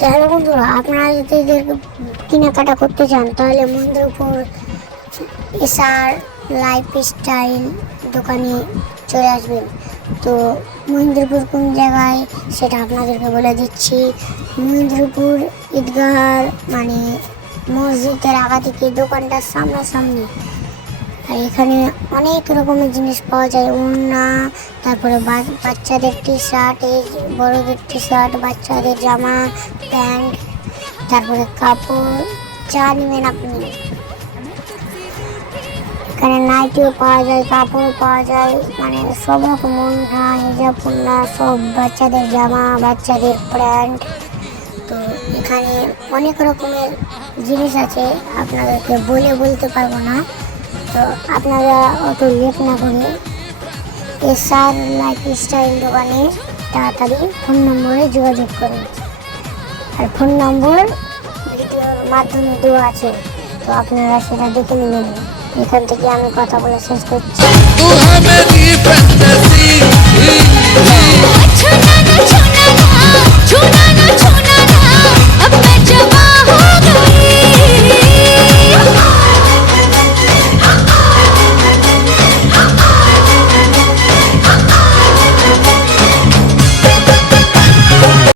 তাহলে বন্ধুরা, আপনারা যদি এদের কেনাকাটা করতে চান তাহলে মহেন্দ্রপুর এসআর লাইফস্টাইল দোকানে চলে আসবেন। তো মহেন্দ্রপুর কোন জায়গায় সেটা আপনাদেরকে বলে দিচ্ছি। মহেন্দ্রপুর ঈদগাহ মানে মসজিদের আগা থেকে দোকানটার সামনাসামনি। আর এখানে অনেক রকমের জিনিস পাওয়া যায়, ওড়না, তারপরে বাচ্চাদের টি শার্ট, এই বড়দের টি শার্ট, বাচ্চাদের জামা প্যান্ট, তারপরে কাপড় যা নেবেন আপনি। এখানে নাইটিও পাওয়া যায়, কাপড় পাওয়া যায়, মানে সব রকম ওড়না, হিজাব ওড়না, সব বাচ্চাদের জামা, বাচ্চাদের প্যান্ট। তো এখানে অনেক রকমের জিনিস আছে, আপনাদেরকে বলতে পারবো না। তো আপনারা অত লেট না করে এসআর লাইফস্টাইল দোকানে তাড়াতাড়ি ফোন নম্বরে যোগাযোগ করুন। আর ফোন নম্বর ভিডিওর মাধ্যমে দেওয়া আছে, তো আপনারা সেটা দেখে নেবেন। এখান থেকে আমি কথা বলে শেষ করছি।